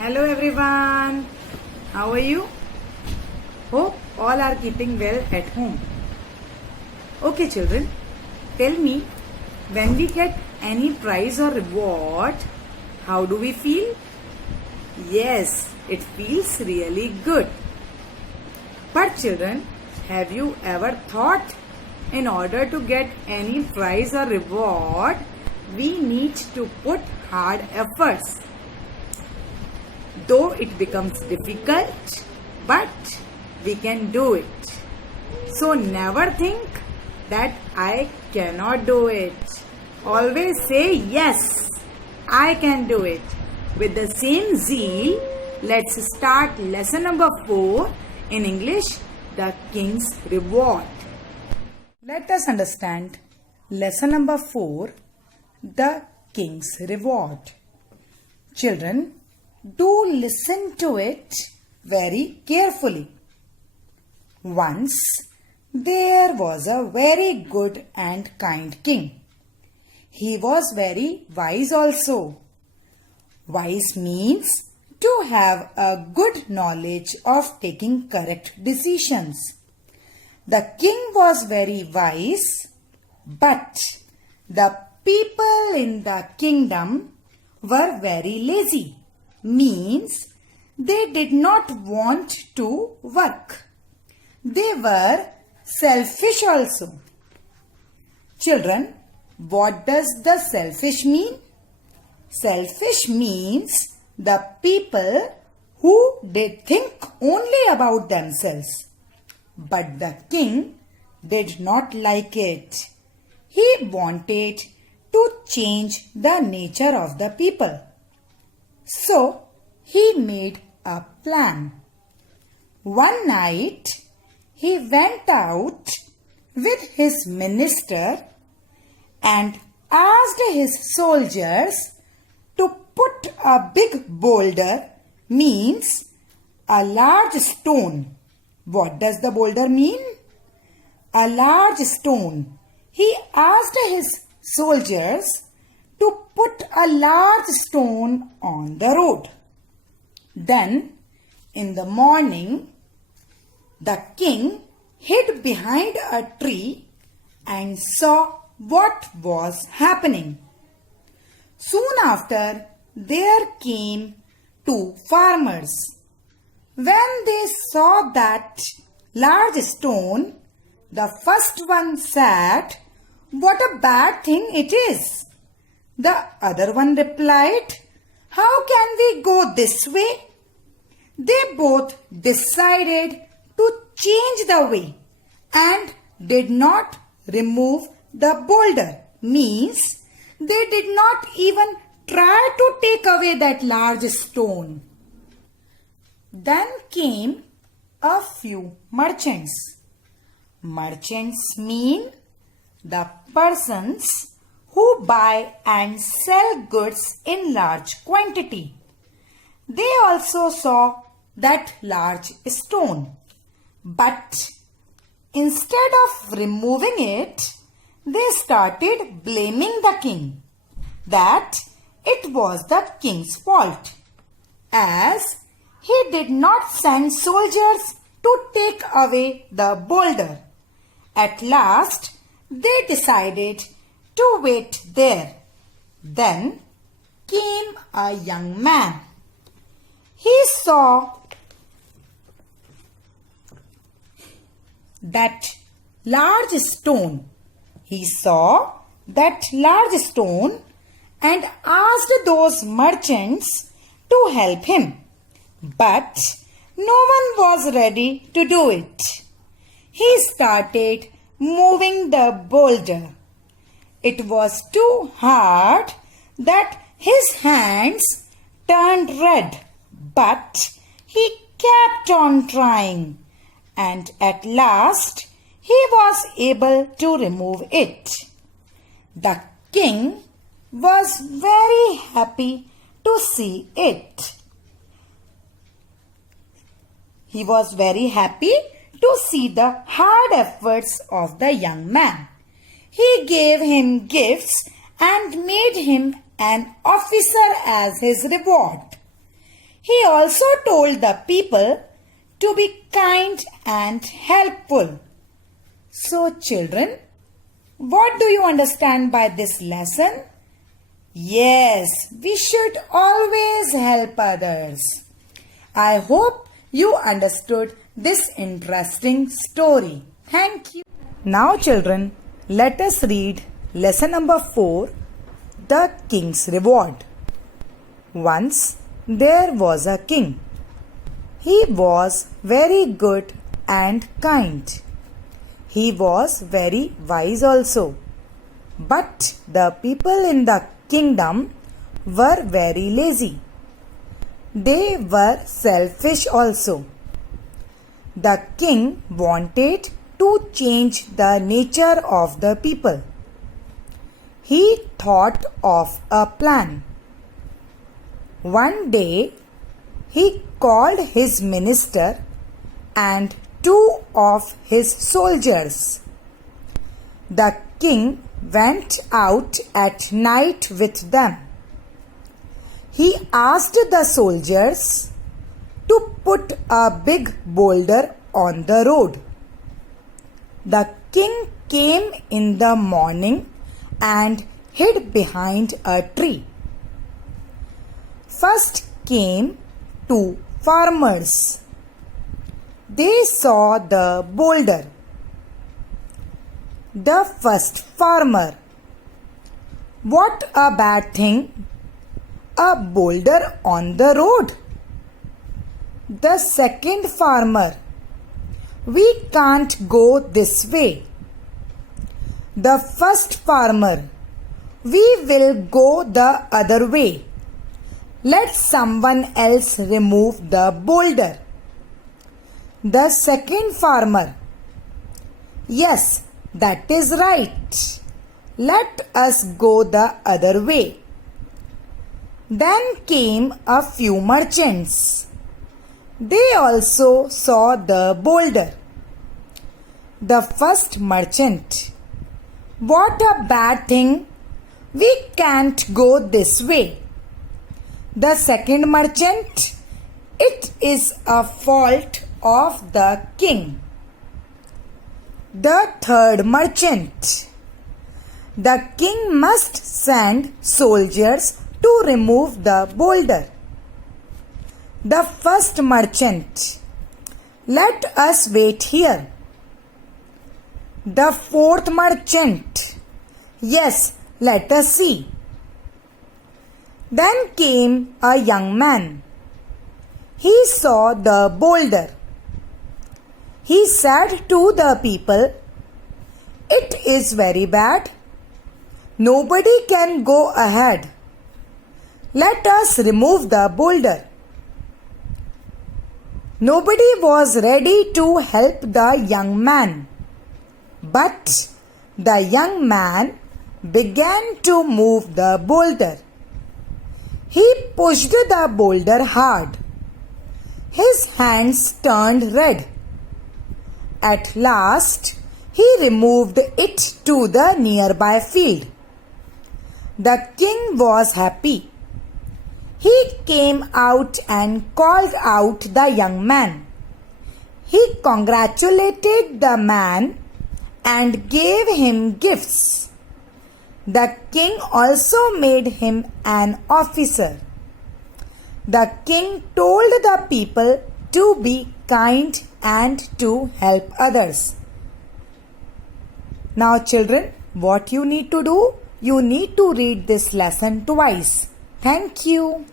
Hello everyone. How are you? Hope all are keeping well at home. Okay children, tell me, when we get any prize or reward, how do we feel? Yes, it feels really good. But children, have you ever thought in order to get any prize or reward, we need to put hard efforts? Though it becomes difficult, but we can do it. So never think that I cannot do it. Always say yes, I can do it. With the same zeal, let's start lesson number 4 in English, The King's Reward. Let us understand lesson number 4, The King's Reward. Children, do listen to it very carefully. Once there was a very good and kind king. He was very wise also. Wise means to have a good knowledge of taking correct decisions. The king was very wise, but the people in the kingdom were very lazy. Means they did not want to work. They were selfish also. Children, what does the selfish mean? Selfish means the people who did think only about themselves. But the king did not like it. He wanted to change the nature of the people. So, he made a plan. One night, he went out with his minister and asked his soldiers to put a big boulder, means a large stone. What does the boulder mean? A large stone. He asked his soldiers to put a large stone on the road. Then, in the morning, the king hid behind a tree and saw what was happening. Soon after, there came 2 farmers. When they saw that large stone, the first one said, "What a bad thing it is." The other one replied, "How can we go this way?" They both decided to change the way and did not remove the boulder. Means they did not even try to take away that large stone. Then came a few merchants. Merchants mean the persons who buy and sell goods in large quantity. They also saw that large stone. But instead of removing it, they started blaming the king, that it was the king's fault, as he did not send soldiers to take away the boulder. At last, they decided to wait there. Then came a young man. He saw that large stone. He saw that large stone and asked those merchants to help him. But no one was ready to do it. He started moving the boulder. It was too hard that his hands turned red, but he kept on trying, and at last he was able to remove it. The king was very happy to see it. He was very happy to see the hard efforts of the young man. He gave him gifts and made him an officer as his reward. He also told the people to be kind and helpful. So, children, what do you understand by this lesson? Yes, we should always help others. I hope you understood this interesting story. Thank you. Now, children, let us read lesson number 4, The King's Reward. Once there was a king. He was very good and kind. He was very wise also. But the people in the kingdom were very lazy. They were selfish also. The king wanted to change the nature of the people. He thought of a plan. One day, he called his minister and 2 of his soldiers. The king went out at night with them. He asked the soldiers to put a big boulder on the road. The king came in the morning and hid behind a tree. First came 2 farmers. They saw the boulder. The first farmer, "What a bad thing! A boulder on the road." The second farmer, "We can't go this way." The first farmer, "We will go the other way. Let someone else remove the boulder." The second farmer, "Yes, that is right. Let us go the other way." Then came a few merchants. They also saw the boulder. The first merchant, "What a bad thing! We can't go this way." The second merchant, "It is a fault of the king." The third merchant, "The king must send soldiers to remove the boulder." The first merchant, "Let us wait here." The fourth merchant, "Yes, let us see." Then came a young man. He saw the boulder. He said to the people, "It is very bad. Nobody can go ahead. Let us remove the boulder." Nobody was ready to help the young man. But the young man began to move the boulder. He pushed the boulder hard. His hands turned red. At last, he removed it to the nearby field. The king was happy. He came out and called out the young man. He congratulated the man and gave him gifts. The king also made him an officer. The king told the people to be kind and to help others. Now, children, what you need to do? You need to read this lesson twice. Thank you.